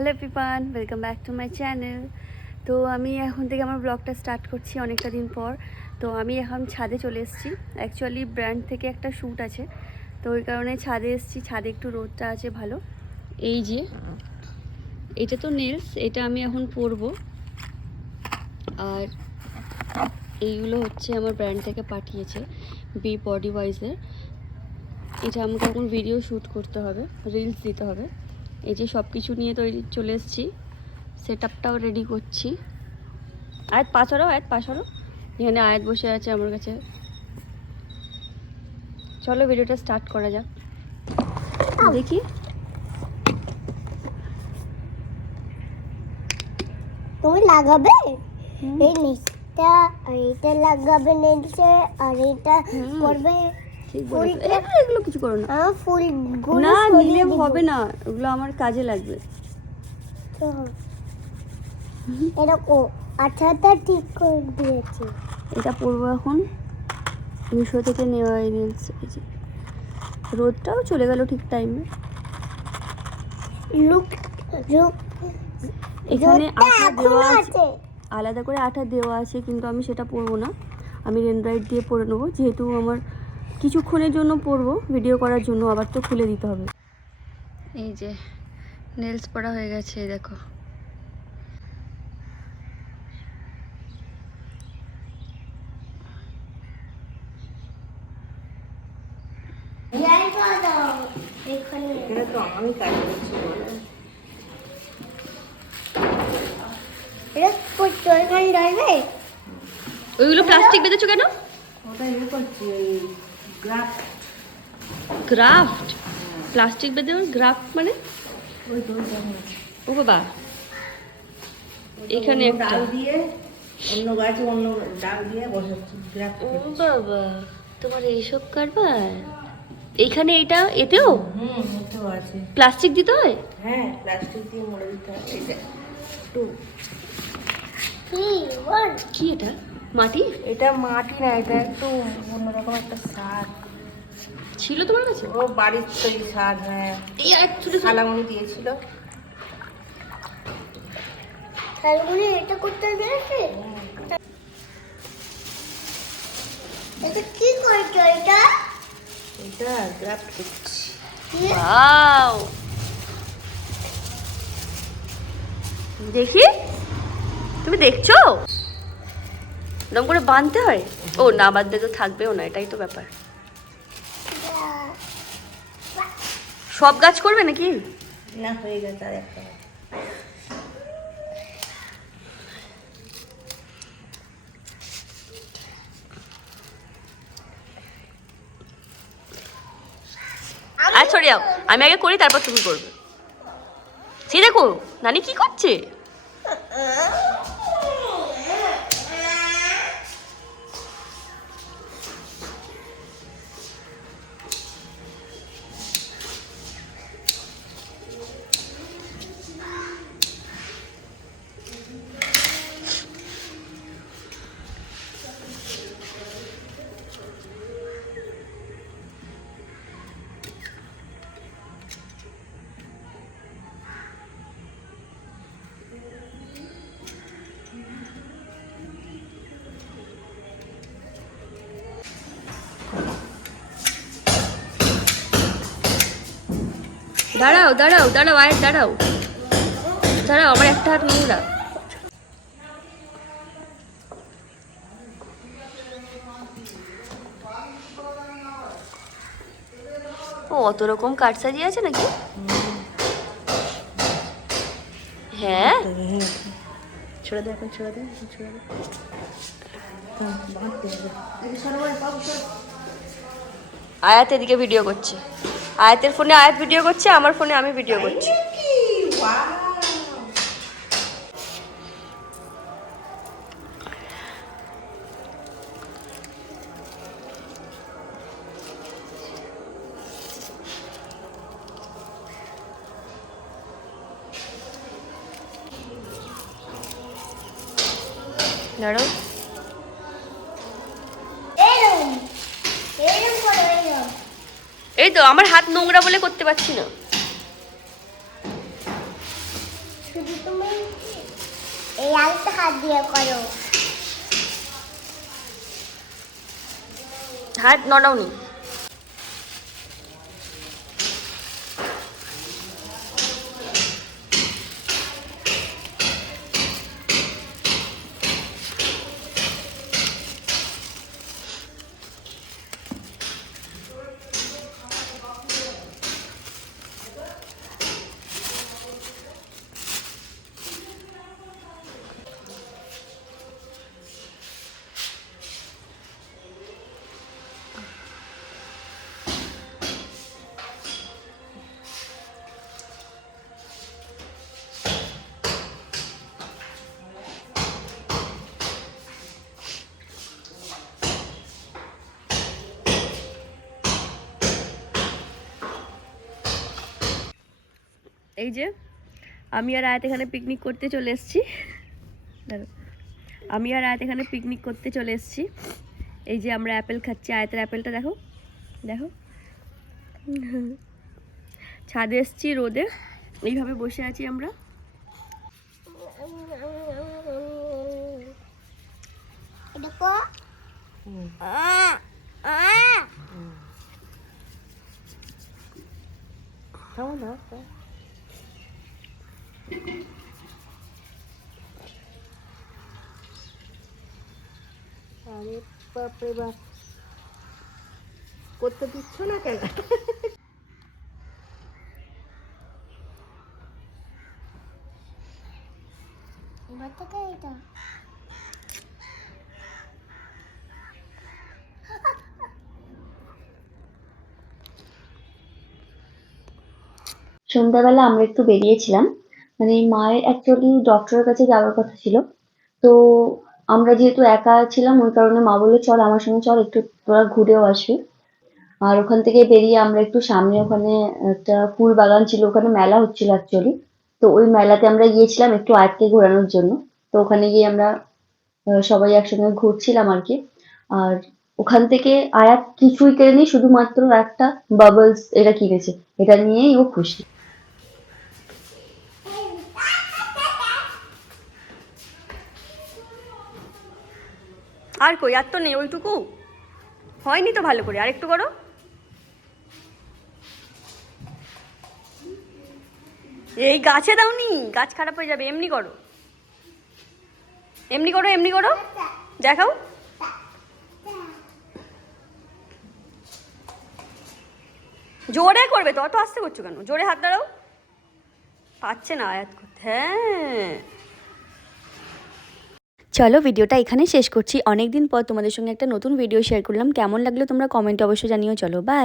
Hello everyone, welcome back to my channel. তো আমি এখন থেকে আমার ব্লগটা স্টার্ট করছি অনেকটা দিন পর। তো আমি এখন ছাদে চলে এসেছি। অ্যাকচুয়ালি ব্র্যান্ড থেকে একটা শ্যুট আছে, তো ওই কারণে ছাদে এসেছি। ছাদে একটু রোদটা আছে ভালো। এই যে এটা তো নেলস, এটা আমি এখন পরবো। আর এইগুলো হচ্ছে আমার ব্র্যান্ড থেকে পাঠিয়েছে, বি বডি ওয়াইজের। এটা আমাকে এখন ভিডিও শ্যুট করতে হবে, রিলস দিতে হবে। এই যে সব কিছু নিয়ে তৈরি চলে এসেছি, সেট আপটাও রেডি করছি। আয়াত পাশারও, আয়াত পাশারও। এখানে আয়াত বসে আছে আমার কাছে। চলো ভিডিওটা স্টার্ট করা যাক। দেখি তুমি লাগাবে এই নিচটা, আর এটা লাগাবে নিচে, আর এটা করবে। ঠিক বলেছো, এগুলো কিছু করো না। ফুল না নিলে হবে না, ওগুলো আমার কাজে লাগবে। এরকম আঠাটা ঠিক করে দিয়েছি। এটা পরবো এখন, মিশো থেকে নেওয়া এই রিলস। এই যে রোদটাও চলে গেল ঠিক টাইমে। লুক লুক এখানে আঠা দেওয়া আছে, আলাদা করে আঠা দেওয়া আছে, কিন্তু আমি সেটা পরবো না। আমি রেনব্রাইট দিয়ে পরে নেবো, যেহেতু আমার কিছুক্ষণের জন্য পরবো ভিডিও করার জন্য, আবার তো খুলে দিতে হবে। এই যে নেলস পরা হয়ে গেছে, দেখো। এখানে তো আমি কাজ করছি বলে এটা করতে এখানে ডালবে। ওইগুলো প্লাস্টিক বেঁধেছো কেন? ওটা ইয়ে করছি, ওই গ্রাফট। গ্রাফট? প্লাস্টিক বেঁধে গ্রাফট মানে? ওই তো ও বাবা, এখানে একটা ডাল দিয়ে অন্য গাছে অন্য ডাল দিয়ে বসাচ্ছি গ্রাফট। ও বাবা, তোমার এইসব কারবার। এইখানে এটা এতেও এটাও আছে। প্লাস্টিক দিতে হয়? হ্যাঁ, প্লাস্টিক দিয়ে মুড়ে দিতে হয়। এটা একটু কি এটা? মাটি? এটা মাটি না, এটা একটু অন্যরকম একটা সার ছিল তোমার কাছে? ও বাড়ির তৈরি সার। হ্যাঁ, এই ছোট খালামণি দিয়েছিল। তাহলে এটা করতে দিয়েছে। এটা কি করছো? এটা এটা গ্রাফট করছি। ওয়াও, দেখি, তুমি দেখছো এরকম করে বাঁধতে হয়? ও না বাঁধতে তো থাকবেও না, এটাই তো ব্যাপার। সব গাছ করবে নাকি? না, হয়ে গেছে আর একটা। আর ছড়িয়ে যাও, আমি আগে করি তারপর তুমি করবে। সেই দেখো নানি কি করছে। দাঁড়াও দাঁড়াও দাঁড়াও, আয় দাঁড়াও দাঁড়াও, আমার একটা হাত নোংরা। ও অত রকম কাঠ সাজিয়ে আছে নাকি? হ্যাঁ, ছেড়ে দে, এখন ছেড়ে দে, ছেড়ে দে। আয়াত এদিকে ভিডিও করছে, আয়াতের ফোনে আয়াত ভিডিও করছে, আমার ফোনে আমি ভিডিও করছি। দাঁড়াও, এই তো আমার হাত নোংরা বলে করতে পারছি না। শুধু তুমি এই আরেকটা হাত দিয়ে করো। হাত নড়াওনি। এই যে আমি আর আয়াত এখানে পিকনিক করতে চলে এসেছি। আমি আর আয়াত এখানে পিকনিক করতে চলে এসেছি। এই যে আমরা অ্যাপেল খাচ্ছি, আয়াতের অ্যাপেলটা দেখো দেখো। ছাদে এসেছি রোদে, এইভাবে বসে আছি আমরা। দেখো খাও না। আরে বাপরে বাপ, করতে দিচ্ছ না কেন? এটা সন্ধ্যাবেলা আমরা একটু বেরিয়েছিলাম, মানে মায়ের অ্যাকচুয়ালি ডক্টরের কাছে যাওয়ার কথা ছিল। তো আমরা যেহেতু একা ছিলাম ওই কারণে মা বললো চল আমার সঙ্গে, চল একটু তোরা ঘুরেও আসবি। আর ওখান থেকে বেরিয়ে আমরা একটু সামনে, ওখানে একটা ফুল বাগান ছিল, ওখানে মেলা হচ্ছিল অ্যাকচুয়ালি। তো ওই মেলাতে আমরা গিয়েছিলাম একটু আয়াতকে ঘোরানোর জন্য। তো ওখানে গিয়ে আমরা সবাই একসঙ্গে ঘুরছিলাম আর কি। আর ওখান থেকে আয়াত কিছুই কেনেনি, শুধুমাত্র একটা বাবলস এটা কিনেছে, এটা নিয়েই ও খুশি। আর কই, আর তো নেই, ওইটুকু হয়নি তো ভালো করে, আর একটু করো। এই গাছে দাওনি, গাছ খারাপ হয়ে যাবে, এমনি করো, এমনি করো, এমনি করো, দেখাও। জোরে করবে তো, অত আস্তে করছো কেন? জোরে হাত দাঁড়াও, পাচ্ছে না আয়াত করতে। হ্যাঁ চলো ভিডিওটা এখানে শেষ করছি। অনেকদিন পর তোমাদের সঙ্গে একটা নতুন ভিডিও শেয়ার করলাম, কেমন লাগলো তোমরা কমেন্টে অবশ্যই জানিও। চলো বাই।